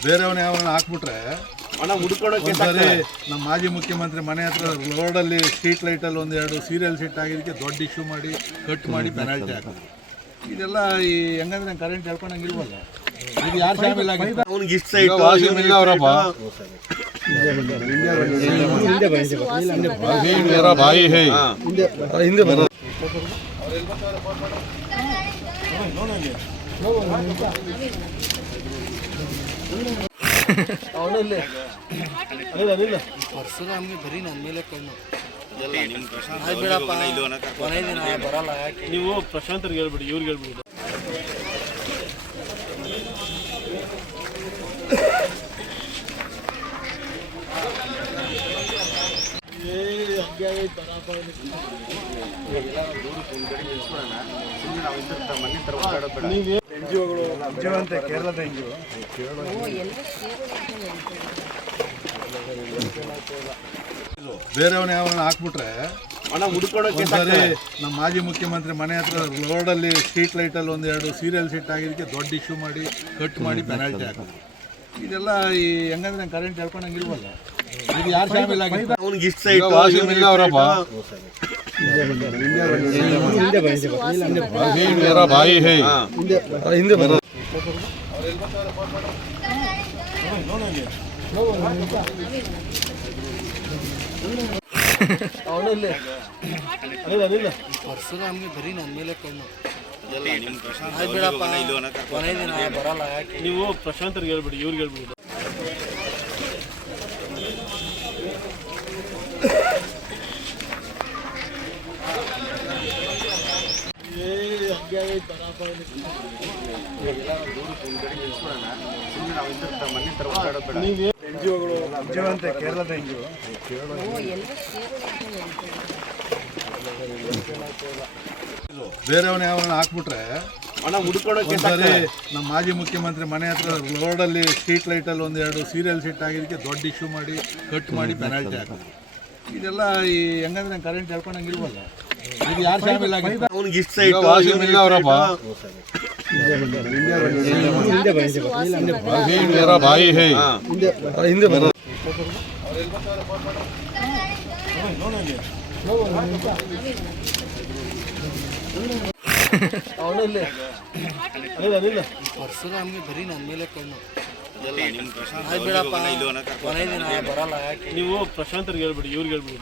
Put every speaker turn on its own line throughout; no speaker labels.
ಬೇರೆಯವನ್ನ ಯಾವನ್ನ ಹಾಕ್ಬಿಟ್ರೆ ಒಂದ್ಸರಿ ನಮ್ಮ ಮಾಜಿ ಮುಖ್ಯಮಂತ್ರಿ ಮನೆ ಹತ್ರ ರೋಡಲ್ಲಿ ಸ್ಟ್ರೀಟ್ ಲೈಟಲ್ಲಿ ಒಂದೆರಡು ಸೀರಿಯಲ್ ಸೆಟ್ ಆಗಿದ್ದಕ್ಕೆ ದೊಡ್ಡ ಇಶ್ಯೂ ಮಾಡಿ ಕಟ್ ಮಾಡಿ ಪೆನಾಲ್ಟಿ ಹಾಕೋದು. ಇದೆಲ್ಲ ಈ ಹೆಂಗಂದ್ರೆ ಕರೆಂಟ್ ಹೇಳ್ಕೊಂಡಂಗಿಲ್ವಲ್ಲ. ಇದು ಯಾರು ಶಾಮಿಲ್ ಆಗಿತ್ತು ಅವ್ನಿಗೆ ಇಷ್ಟ ಸೈಟ್ ಇಲ್ಲ ಅವರಪ್ಪ ಬಾಯಿ ಹೇ ಹಿಂದೆ ಬರೋ ಅವನಲ್ಲಿ ವರ್ಷದ ನಮಗೆ ಬರೀ ನನ್ನ ಮೇಲೆ ಕಣ್ಣು ಬಿಡಪ್ಪ ಕೊನೆ ದಿನ ಬರಲ್ಲ. ಯಾಕೆ ನೀವು ಪ್ರಶಾಂತರ್ಗೆ ಹೇಳ್ಬಿಡಿ, ಇವ್ರಿಗೆ ಹೇಳ್ಬಿಡಿ. ಕೇರಳದ ಬೇರೆಯವನ್ನ ಯಾವನ್ನ ಹಾಕ್ಬಿಟ್ರೆ ಒಂದ್ಸರಿ ನಮ್ಮ ಮಾಜಿ ಮುಖ್ಯಮಂತ್ರಿ ಮನೆ ಹತ್ರ ರೋಡಲ್ಲಿ ಸ್ಟ್ರೀಟ್ ಲೈಟಲ್ಲಿ ಒಂದೆರಡು ಸೀರಿಯಲ್ ಸೆಟ್ ಆಗಿದ್ದಕ್ಕೆ ದೊಡ್ಡ ಇಶ್ಯೂ ಮಾಡಿ ಕಟ್ ಮಾಡಿ ಪೆನಾಲ್ಟಿ ಹಾಕೋದು. ಇದೆಲ್ಲ ಈ ಹೆಂಗಂದ್ರೆ ಕರೆಂಟ್ ಹೇಳ್ಕೊಂಡಂಗಿಲ್ವಲ್ಲ. ಇದು ಯಾರು ಶಾಮಿಲ್ ಆಗಿತ್ತು ಅವ್ನಿಗೆ ಇಷ್ಟ ಸೈಟ್ ಇಲ್ಲ ಅವರಪ್ಪ ಬಾಯಿ ಹೇ ಹಿಂದೆ ಬರೋ ಅವನಲ್ಲಿ ವರ್ಷದ ನಮಗೆ ಬರೀ ನನ್ನ ಮೇಲೆ ಕಣ್ಣು ಬಿಡಪ್ಪ ಕೊನೆ ದಿನ ಬರಲ್ಲ. ಯಾಕೆ ನೀವು ಪ್ರಶಾಂತರ್ಗೆ ಹೇಳ್ಬಿಡಿ, ಇವ್ರಿಗೆ ಹೇಳ್ಬಿಡಿ. ಕೇರಳದ ಬೇರೆಯವನ್ನ ಯಾವನ್ನ ಹಾಕ್ಬಿಟ್ರೆ ಒಂದ್ಸರಿ ನಮ್ಮ ಮಾಜಿ ಮುಖ್ಯಮಂತ್ರಿ ಮನೆ ಹತ್ರ ರೋಡಲ್ಲಿ ಸ್ಟ್ರೀಟ್ ಲೈಟಲ್ಲಿ ಒಂದೆರಡು ಸೀರಿಯಲ್ ಸೆಟ್ ಆಗಿದ್ದಕ್ಕೆ ದೊಡ್ಡ ಇಶ್ಯೂ ಮಾಡಿ ಕಟ್ ಮಾಡಿ ಪೆನಾಲ್ಟಿ ಹಾಕೋದು. ಇದೆಲ್ಲ ಈ ಹೆಂಗಂದ್ರೆ ಕರೆಂಟ್ ಹೇಳ್ಕೊಂಡಂಗಿಲ್ವಲ್ಲ. ಇದು ಯಾರು ಶಾಮಿಲ್ ಆಗಿತ್ತು ಅವ್ನಿಗೆ ಇಷ್ಟ ಸೈಟ್ ಇಲ್ಲ ಅವರಪ್ಪ ಬಾಯಿ ಹೇ ಹಿಂದೆ ಬರೋ ಅವನಲ್ಲಿ ವರ್ಷದ ನಮಗೆ ಬರೀ ನನ್ನ ಮೇಲೆ ಕಣ್ಣು ಬಿಡಪ್ಪ ಕೊನೆ ದಿನ ಬರಲ್ಲ. ಯಾಕೆ ನೀವು ಪ್ರಶಾಂತರ್ಗೆ ಹೇಳ್ಬಿಡಿ, ಇವ್ರಿಗೆ ಹೇಳ್ಬಿಡಿ.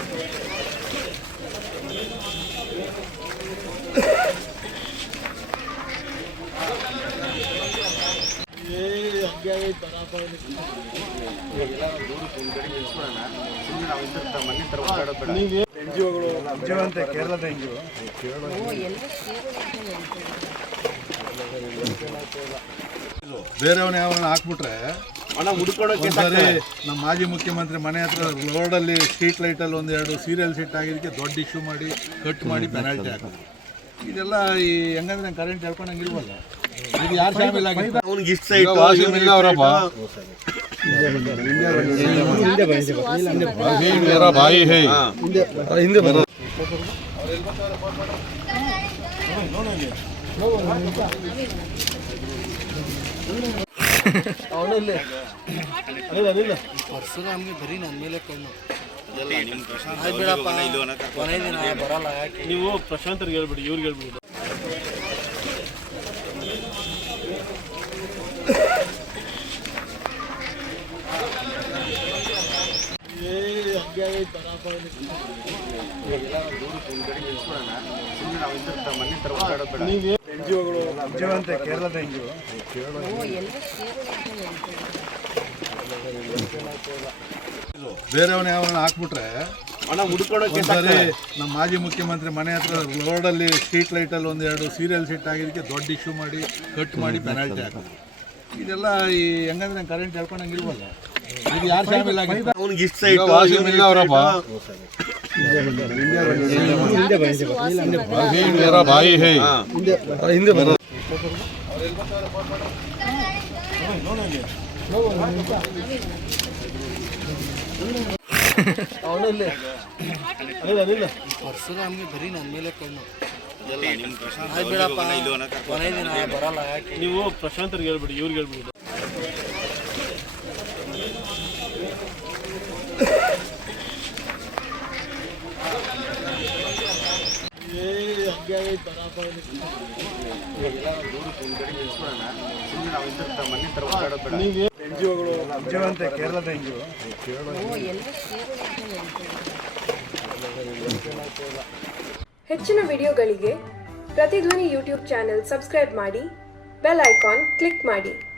ಕೇರಳದ ಬೇರೆಯವನ್ನ ಯಾವನ್ನ ಹಾಕ್ಬಿಟ್ರೆ ಒಂದ್ಸರಿ ನಮ್ಮ ಮಾಜಿ ಮುಖ್ಯಮಂತ್ರಿ ಮನೆ ಹತ್ರ ರೋಡಲ್ಲಿ ಸ್ಟ್ರೀಟ್ ಲೈಟಲ್ಲಿ ಒಂದೆರಡು ಸೀರಿಯಲ್ ಸೆಟ್ ಆಗಿದ್ದಕ್ಕೆ ದೊಡ್ಡ ಇಶ್ಯೂ ಮಾಡಿ ಕಟ್ ಮಾಡಿ ಪೆನಾಲ್ಟಿ ಹಾಕೋದು. ಇದೆಲ್ಲ ಈ ಹೆಂಗಂದ್ರೆ ಕರೆಂಟ್ ಹೇಳ್ಕೊಂಡಂಗಿಲ್ವಲ್ಲ. ಇದು ಯಾರು ಶಾಮಿಲ್ ಆಗಿತ್ತು ಅವ್ನಿಗೆ ಇಷ್ಟ ಸೈಟ್ ಇಲ್ಲ ಅವರಪ್ಪ ಬಾಯಿ ಹೇ ಹಿಂದೆ ಬರೋ ಅವನಲ್ಲಿ ವರ್ಷದ ನಮಗೆ ಬರೀ ನನ್ನ ಮೇಲೆ ಕಣ್ಣು ಬಿಡಪ್ಪ ಕೊನೆ ದಿನ ಬರಲ್ಲ. ಯಾಕೆ ನೀವು ಪ್ರಶಾಂತರ್ಗೆ ಹೇಳ್ಬಿಡಿ, ಇವ್ರಿಗೆ ಹೇಳ್ಬಿಡಿ. ಕೇರಳದ ಬೇರೆಯವನ್ನ ಯಾವನ್ನ ಹಾಕ್ಬಿಟ್ರೆ ಒಂದ್ಸರಿ ನಮ್ಮ ಮಾಜಿ ಮುಖ್ಯಮಂತ್ರಿ ಮನೆ ಹತ್ರ ರೋಡಲ್ಲಿ ಸ್ಟ್ರೀಟ್ ಲೈಟಲ್ಲಿ ಒಂದೆರಡು ಸೀರಿಯಲ್ ಸೆಟ್ ಆಗಿದ್ದಕ್ಕೆ ದೊಡ್ಡ ಇಶ್ಯೂ ಮಾಡಿ ಕಟ್ ಮಾಡಿ ಪೆನಾಲ್ಟಿ ಹಾಕೋದು. ಇದೆಲ್ಲ ಈ ಹೆಂಗಂದ್ರೆ ಕರೆಂಟ್ ಹೇಳ್ಕೊಂಡಂಗಿಲ್ವಲ್ಲ. ಇದು ಯಾರು ಶಾಮಿಲ್ ಆಗಿತ್ತು ಅವ್ನಿಗೆ ಇಷ್ಟ ಸೈಟ್ ಇಲ್ಲ ಅವರಪ್ಪ ಬಾಯಿ ಹೇ ಹಿಂದೆ ಬರೋ ಅವನಲ್ಲಿ ವರ್ಷದ ನಮಗೆ ಬರೀ ನನ್ನ ಮೇಲೆ ಕಣ್ಣು ಬಿಡಪ್ಪ ಕೊನೆ ದಿನ ಬರಲ್ಲ. ಯಾಕೆ ನೀವು ಪ್ರಶಾಂತರ್ಗೆ ಹೇಳ್ಬಿಡಿ, ಇವ್ರಿಗೆ ಹೇಳ್ಬಿಡಿ. ಕೇರಳದ
ಹೆಚ್ಚಿನ ವಿಡಿಯೋಗಳಿಗೆ ಪ್ರತಿಧ್ವನಿ ಯೂಟ್ಯೂಬ್ ಚಾನೆಲ್ ಸಬ್ಸ್ಕ್ರೈಬ್ ಮಾಡಿ, ಬೆಲ್ ಐಕಾನ್ ಕ್ಲಿಕ್ ಮಾಡಿ.